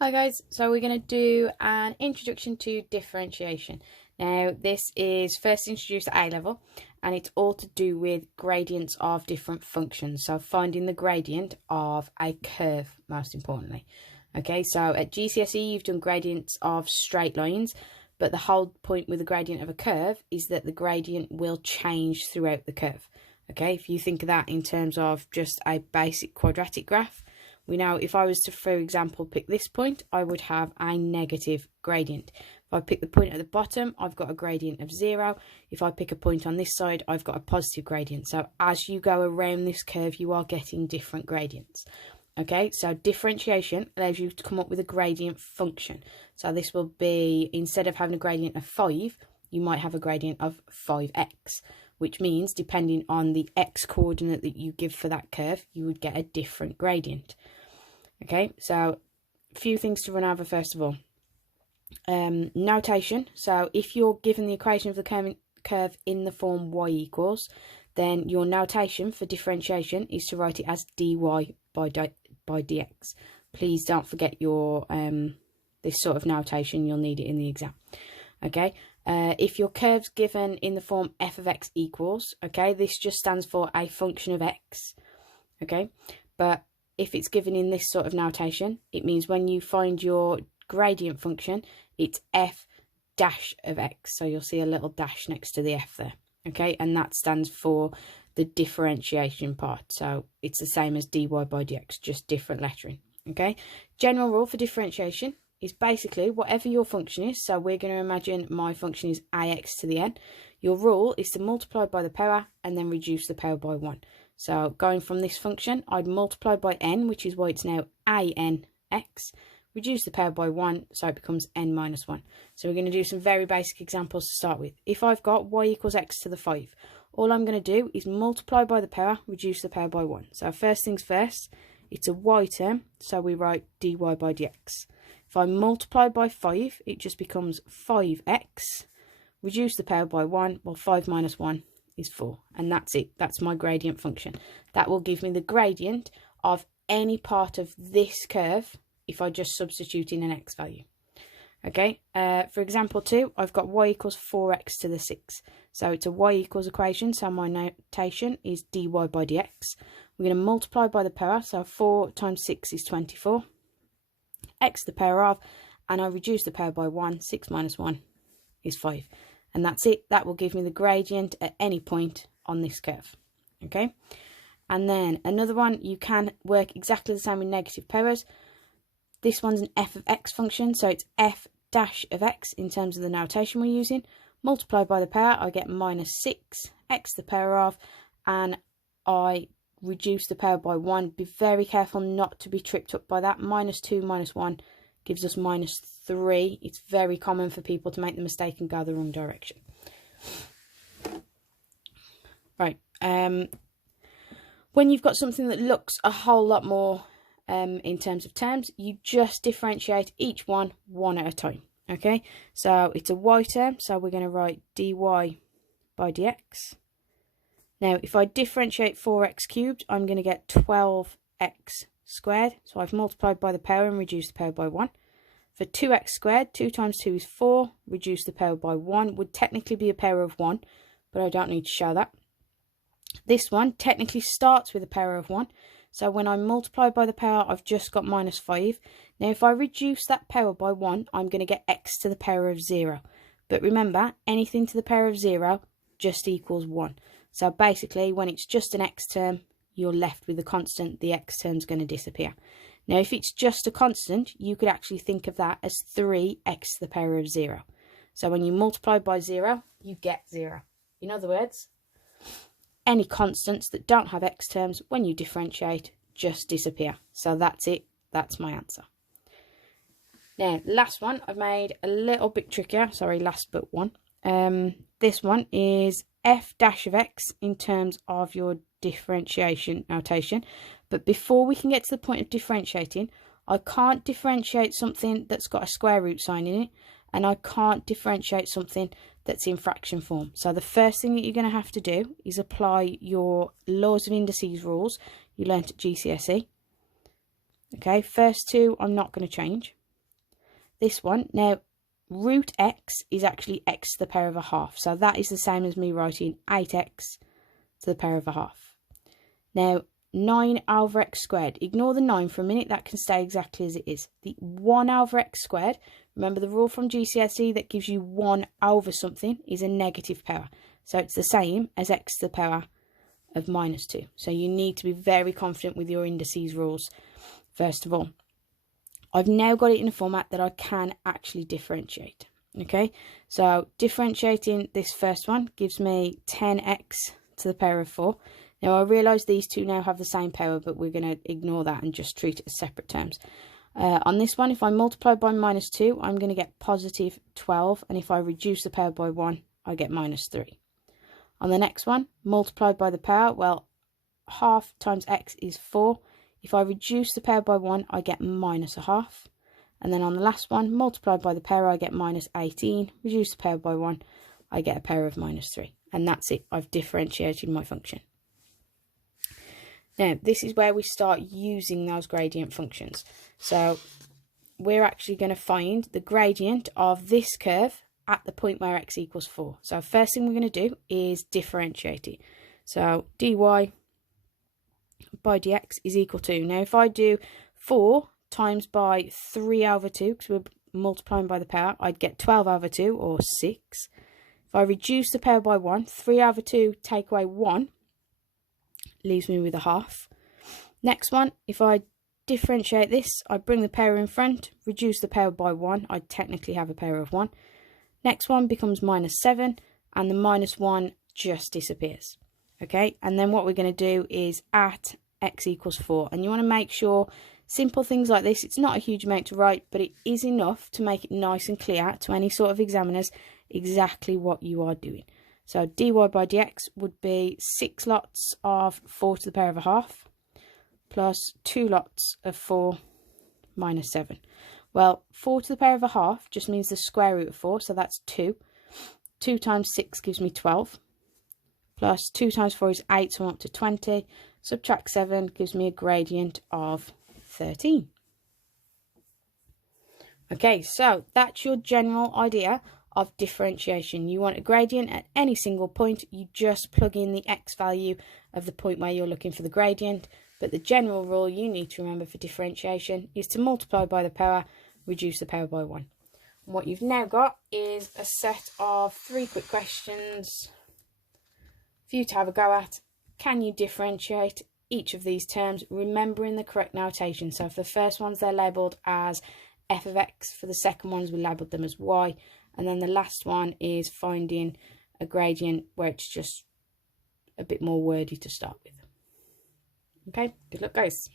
Hi guys, so we're going to do an introduction to differentiation. Now this is first introduced at A level and it's all to do with gradients of different functions. So finding the gradient of a curve most importantly. Okay, so at GCSE you've done gradients of straight lines, but the whole point with the gradient of a curve is that the gradient will change throughout the curve. Okay, if you think of that in terms of just a basic quadratic graph, we know if I was to, for example, pick this point, I would have a negative gradient. If I pick the point at the bottom, I've got a gradient of 0. If I pick a point on this side, I've got a positive gradient. So as you go around this curve, you are getting different gradients. Okay, so differentiation allows you to come up with a gradient function. So this will be, instead of having a gradient of 5, you might have a gradient of 5x, which means depending on the x coordinate that you give for that curve, you would get a different gradient. Okay, so a few things to run over first of all. Notation. So if you're given the equation of the curve in the form y equals, then your notation for differentiation is to write it as dy by dx. Please don't forget your this sort of notation. You'll need it in the exam. Okay. If your curve's given in the form f of x equals, okay, this just stands for a function of x. Okay, but if it's given in this sort of notation, it means when you find your gradient function, it's f dash of x. So you'll see a little dash next to the f there. Okay, and that stands for the differentiation part. So it's the same as dy by dx, just different lettering. Okay, general rule for differentiation is basically whatever your function is. So we're going to imagine my function is ax to the n. Your rule is to multiply by the power and then reduce the power by 1. So going from this function, I'd multiply by n, which is why it's now anx, reduce the power by 1, so it becomes n minus 1. So we're going to do some very basic examples to start with. If I've got y equals x to the 5, all I'm going to do is multiply by the power, reduce the power by 1. So first things first, it's a y term, so we write dy by dx. If I multiply by 5, it just becomes 5x, reduce the power by 1, well 5 minus 1 is 4, and that's it. That's my gradient function. That will give me the gradient of any part of this curve if I just substitute in an x value. Okay, for example 2, I've got y equals 4x to the 6. So it's a y equals equation, so my notation is dy by dx. We're going to multiply by the power, so 4 times 6 is 24. X to the power of, and I reduce the power by 1, 6 minus 1 is 5. And that's it. That will give me the gradient at any point on this curve. Okay. And then another one, you can work exactly the same with negative powers. This one's an f of x function, so it's f dash of x in terms of the notation we're using. Multiply by the power, I get minus 6 x to the power of, and I reduce the power by 1. Be very careful not to be tripped up by that. Minus 2 minus 1 gives us minus 3. It's very common for people to make the mistake and go the wrong direction. Right. When you've got something that looks a whole lot more in terms of terms, you just differentiate each one at a time. Okay. So it's a y term, so we're going to write dy by dx. Now, if I differentiate 4x cubed, I'm going to get 12x squared. So I've multiplied by the power and reduced the power by 1. For 2x squared, 2 times 2 is 4. Reduce the power by 1 would technically be a power of 1, but I don't need to show that. This one technically starts with a power of 1. So when I multiply by the power, I've just got minus 5. Now, if I reduce that power by 1, I'm going to get x to the power of 0. But remember, anything to the power of 0 just equals 1. So basically, when it's just an x term, you're left with a constant. The x term's going to disappear. Now, if it's just a constant, you could actually think of that as 3x to the power of 0. So when you multiply by 0, you get 0. In other words, any constants that don't have x terms, when you differentiate, just disappear. So that's it. That's my answer. Now, last one I've made a little bit trickier. Sorry, last but one. This one is f dash of x in terms of your differentiation notation. But before we can get to the point of differentiating, I can't differentiate something that's got a square root sign in it, and I can't differentiate something that's in fraction form. So the first thing that you're going to have to do is apply your laws of indices rules you learnt at GCSE. Okay, first two I'm not going to change. this one. Now, root x is actually x to the power of a half. So that is the same as me writing 8x to the power of a half. Now, 9 over x squared. Ignore the 9 for a minute. That can stay exactly as it is. The 1 over x squared, remember the rule from GCSE that gives you 1 over something is a negative power. So it's the same as x to the power of -2. So you need to be very confident with your indices rules, first of all. I've now got it in a format that I can actually differentiate. Okay, so differentiating this first one gives me 10x to the power of 4. Now, I realise these two now have the same power, but we're going to ignore that and just treat it as separate terms. On this one, if I multiply by -2, I'm going to get positive 12. And if I reduce the power by 1, I get -3. On the next one, multiplied by the power, well, half times x is 4. If I reduce the power by 1, I get -1/2. And then on the last one, multiplied by the power, I get -18. Reduce the power by 1, I get a power of -3. And that's it. I've differentiated my function. Now, this is where we start using those gradient functions. So we're actually going to find the gradient of this curve at the point where x equals 4. So first thing we're going to do is differentiate it. So dy by dx is equal to, now if I do 4 times by 3 over 2, because we're multiplying by the power, I'd get 12 over 2, or 6. If I reduce the power by 1, 3 over 2 take away 1, leaves me with a half. Next one, if I differentiate this, I bring the power in front, reduce the power by 1, I technically have a power of 1. Next one becomes -7, and the -1 just disappears. Okay, and then what we're going to do is at x equals 4, and you want to make sure simple things like this, it's not a huge amount to write, but it is enough to make it nice and clear to any sort of examiners exactly what you are doing. So dy by dx would be 6 lots of 4 to the power of a half plus 2 lots of 4 minus 7. Well, 4 to the power of a half just means the square root of 4, so that's 2. 2 times 6 gives me 12. Plus 2 times 4 is 8, so I'm up to 20. Subtract 7 gives me a gradient of 13. Okay, so that's your general idea of differentiation. You want a gradient at any single point, you just plug in the x value of the point where you're looking for the gradient. But the general rule you need to remember for differentiation is to multiply by the power, reduce the power by 1. And what you've now got is a set of 3 quick questions for you to have a go at. Can you differentiate each of these terms, remembering the correct notation? So for the first ones, they're labelled as f of x. For the second ones, we labelled them as y. And then the last one is finding a gradient where it's just a bit more wordy to start with. Okay, good luck, guys.